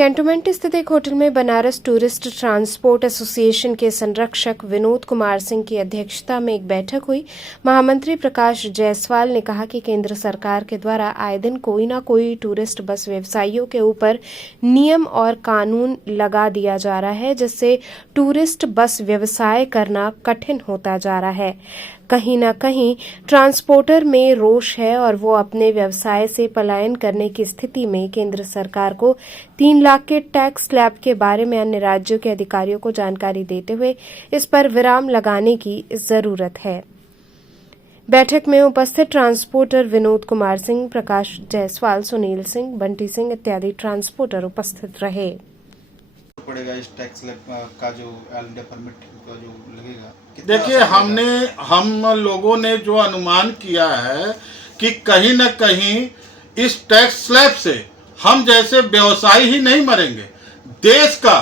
Cantonment स्थित एक hotel में बनारस टूरिस्ट ट्रांसपोर्ट एसोसिएशन के संरक्षक विनोद कुमार सिंह की अध्यक्षता में एक बैठक हुई। महामंत्री प्रकाश जायसवाल ने कहा कि केंद्र सरकार के द्वारा आए दिन कोई ना कोई टूरिस्ट बस व्यवसायियों के ऊपर नियम और कानून लगा दिया जा रहा है, जिससे टूरिस्ट बस व्यवसाय करना कठिन होता जा रहा है। कहीं न कहीं ट्रांसपोर्टर में रोष है और वो अपने व्यवसाय से पलायन करने की स्थिति में केंद्र सरकार को 3 लाख के टैक्स स्लैब के बारे में अन्य राज्यों के अधिकारियों को जानकारी देते हुए इस पर विराम लगाने की जरूरत है। बैठक में उपस्थित ट्रांसपोर्टर विनोद कुमार सिंह, प्रकाश जायसवाल, सुनील सिंह, बंटी सिंह इत्यादि ट्रांसपोर्टर उपस्थित रहे। पड़ेगा इस टैक्स का जो ऑल इंडिया परमिट का जो लगेगा? देखिए, हम लोगों ने जो अनुमान किया है कि कहीं न कहीं इस टैक्स स्लैब से हम जैसे व्यवसायी ही नहीं मरेंगे, देश का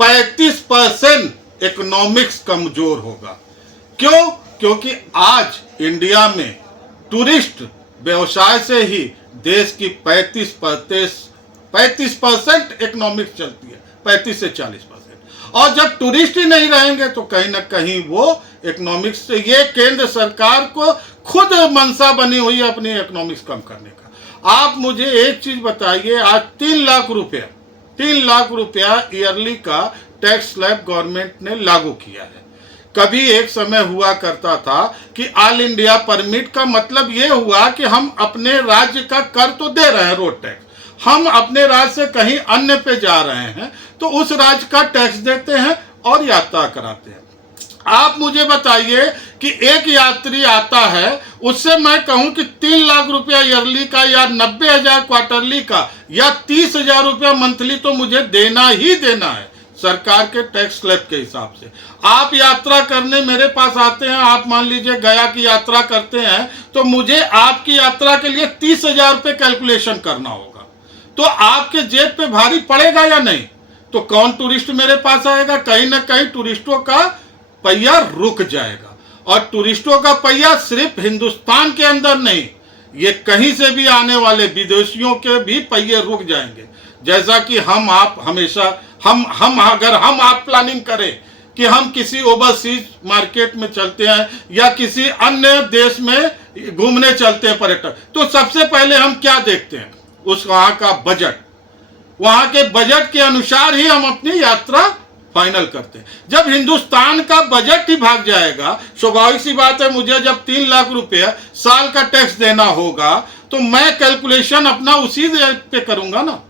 35% इकोनॉमिक्स कमजोर होगा। क्यों? क्योंकि आज इंडिया में टूरिस्ट व्यवसाय से ही देश की 35% इकोनॉमिक्स चलती है, 35 से 40%। और जब टूरिस्ट ही नहीं रहेंगे तो कहीं ना कहीं वो इकोनॉमिक्स से, ये केंद्र सरकार को खुद मंशा बनी हुई है अपनी इकोनॉमिक्स कम करने का। आप मुझे एक चीज बताइए, आज 3 लाख रुपया ईयरली का टैक्स स्लैब गवर्नमेंट ने लागू किया है। कभी एक समय हुआ करता था कि ऑल इंडिया परमिट का मतलब ये हुआ कि हम अपने राज्य का कर तो दे रहे हैं, रोड टैक्स, हम अपने राज्य से कहीं अन्य पे जा रहे हैं तो उस राज्य का टैक्स देते हैं और यात्रा कराते हैं। आप मुझे बताइए कि एक यात्री आता है, उससे मैं कहूं कि 3 लाख रुपया ईयरली का या 90,000 क्वार्टरली का या 30,000 रुपया मंथली तो मुझे देना ही देना है सरकार के टैक्स स्लैब के हिसाब से। आप यात्रा करने मेरे पास आते हैं, आप मान लीजिए गया की यात्रा करते हैं तो मुझे आपकी यात्रा के लिए 30,000 रुपये कैलकुलेशन करना होगा, तो आपके जेब पे भारी पड़ेगा या नहीं? तो कौन टूरिस्ट मेरे पास आएगा? कहीं ना कहीं टूरिस्टों का पहिया रुक जाएगा। और टूरिस्टों का पहिया सिर्फ हिंदुस्तान के अंदर नहीं, ये कहीं से भी आने वाले विदेशियों के भी पहिए रुक जाएंगे। जैसा कि हम आप हमेशा अगर हम आप प्लानिंग करें कि हम किसी ओवरसीज मार्केट में चलते हैं या किसी अन्य देश में घूमने चलते हैं पर्यटक, तो सबसे पहले हम क्या देखते हैं? वहाँ का बजट, वहाँ के बजट के अनुसार ही हम अपनी यात्रा फाइनल करते हैं। जब हिंदुस्तान का बजट ही भाग जाएगा, स्वाभाविक सी बात है, मुझे जब 3 लाख रुपया साल का टैक्स देना होगा तो मैं कैलकुलेशन अपना उसी पे करूंगा ना,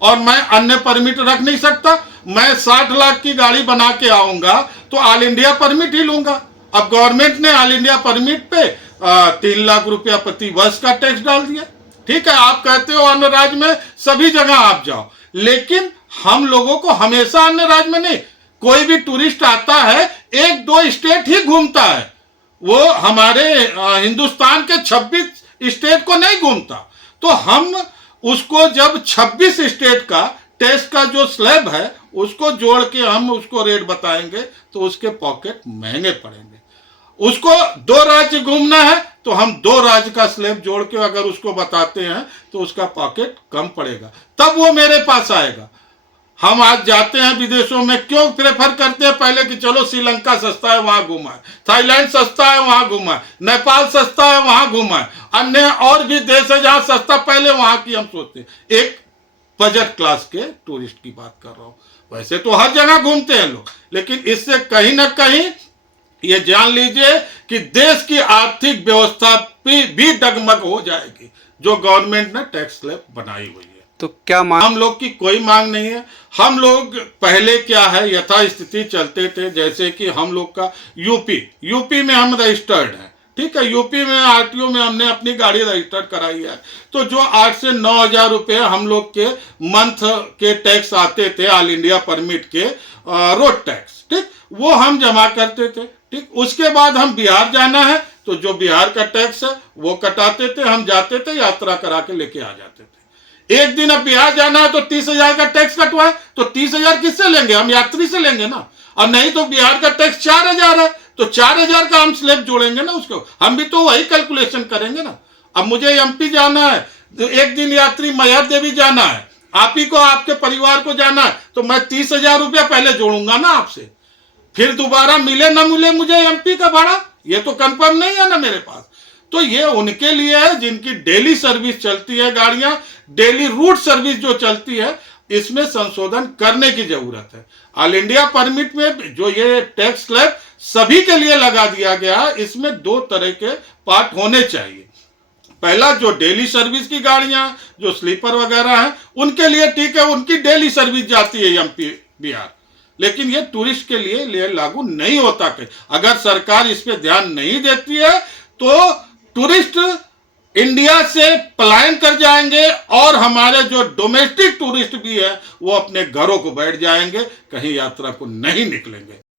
और मैं अन्य परमिट रख नहीं सकता। मैं 60 लाख की गाड़ी बना के आऊंगा तो ऑल इंडिया परमिट ही लूंगा। अब गवर्नमेंट ने ऑल इंडिया परमिट पे 3 लाख रुपया प्रति वर्ष का टैक्स डाल दिया। ठीक है, आप कहते हो अन्य राज्य में सभी जगह आप जाओ, लेकिन हम लोगों को हमेशा अन्य राज्य में नहीं, कोई भी टूरिस्ट आता है 1-2 स्टेट ही घूमता है, वो हमारे हिंदुस्तान के 26 स्टेट को नहीं घूमता। तो हम उसको जब 26 स्टेट का टैक्स का जो स्लैब है उसको जोड़ के हम उसको रेट बताएंगे तो उसके पॉकेट महंगे पड़ेंगे। उसको 2 राज्य घूमना है तो हम 2 राज्य का स्लैब जोड़ के अगर उसको बताते हैं तो उसका पॉकेट कम पड़ेगा, तब वो मेरे पास आएगा। हम आज जाते हैं विदेशों में, क्यों प्रेफर करते हैं पहले कि चलो श्रीलंका सस्ता है वहां घुमा है, थाईलैंड सस्ता है वहां घुमा है, नेपाल सस्ता है वहां घुमा है, अन्य और भी देश है जहां सस्ता, पहले वहां की हम सोचते हैं। एक बजट क्लास के टूरिस्ट की बात कर रहा हूं, वैसे तो हर जगह घूमते हैं लोग, लेकिन इससे कहीं ना कहीं ये जान लीजिए कि देश की आर्थिक व्यवस्था भी डगमग हो जाएगी जो गवर्नमेंट ने टैक्स स्लैब बनाई हुई है। तो क्या मांग? हम लोग की कोई मांग नहीं है। हम लोग पहले क्या है यथास्थिति चलते थे, जैसे कि हम लोग का यूपी में हम रजिस्टर्ड हैं, ठीक है, यूपी में आरटीओ में हमने अपनी गाड़ी रजिस्टर्ड कराई है, तो जो 8 से 9,000 रुपये हम लोग के मंथ के टैक्स आते थे ऑल इंडिया परमिट के रोड टैक्स, ठीक, वो हम जमा करते थे। ठीक, उसके बाद हम बिहार जाना है तो जो बिहार का टैक्स है वो कटाते थे, हम जाते थे यात्रा करा के लेके आ जाते थे। एक दिन अब बिहार जाना है तो 30,000 का टैक्स कटवाए तो 30,000 किससे लेंगे? हम यात्री से लेंगे ना। और नहीं तो बिहार का टैक्स 4,000 है तो 4,000 का हम स्लैब जोड़ेंगे ना उसको, हम भी तो वही कैलकुलेशन करेंगे ना। अब मुझे एमपी जाना है तो एक दिन यात्री मैहर देवी जाना है आप ही को आपके परिवार को जाना है तो मैं 30,000 रुपया पहले जोड़ूंगा ना आपसे, फिर दोबारा मिले ना मिले मुझे एमपी का भाड़ा, ये तो कंफर्म नहीं है ना मेरे पास। तो ये उनके लिए है जिनकी डेली सर्विस चलती है, गाड़ियां डेली रूट सर्विस जो चलती है, इसमें संशोधन करने की जरूरत है। ऑल इंडिया परमिट में जो ये टैक्स स्लैब सभी के लिए लगा दिया गया, इसमें 2 तरह के पार्ट होने चाहिए। पहला, जो डेली सर्विस की गाड़ियां, जो स्लीपर वगैरह हैं, उनके लिए ठीक है, उनकी डेली सर्विस जाती है एमपी बिहार, लेकिन ये टूरिस्ट के लिए लागू नहीं होता। कहीं अगर सरकार इस पे ध्यान नहीं देती है तो टूरिस्ट इंडिया से पलायन कर जाएंगे और हमारे जो डोमेस्टिक टूरिस्ट भी है वो अपने घरों को बैठ जाएंगे, कहीं यात्रा को नहीं निकलेंगे।